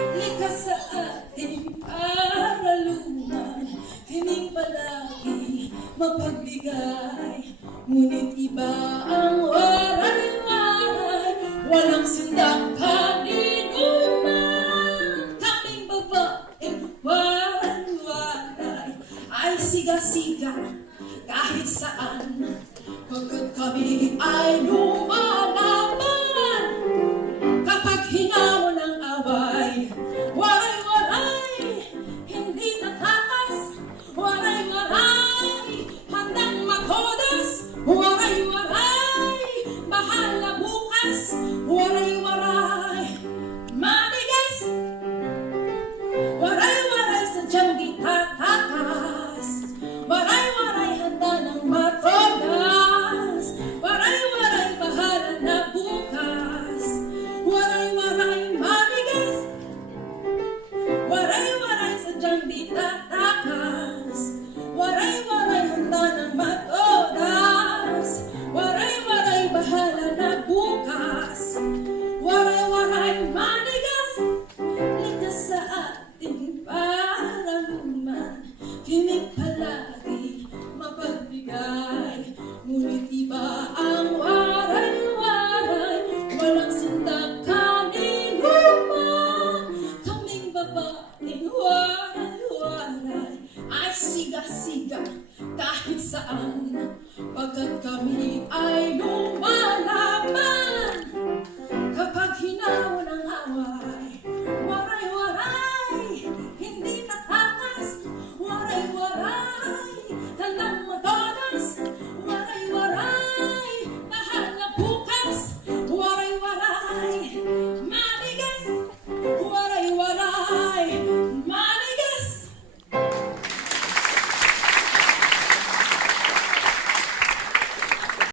Likas sa ating araluman, kaming palagi mapagbigay. Ngunit iba ang waray-waray, walang sindang kaninuman. Kaming babaeng waray-waray ay siga-siga kahit saan, pagkat kami ay lumayan.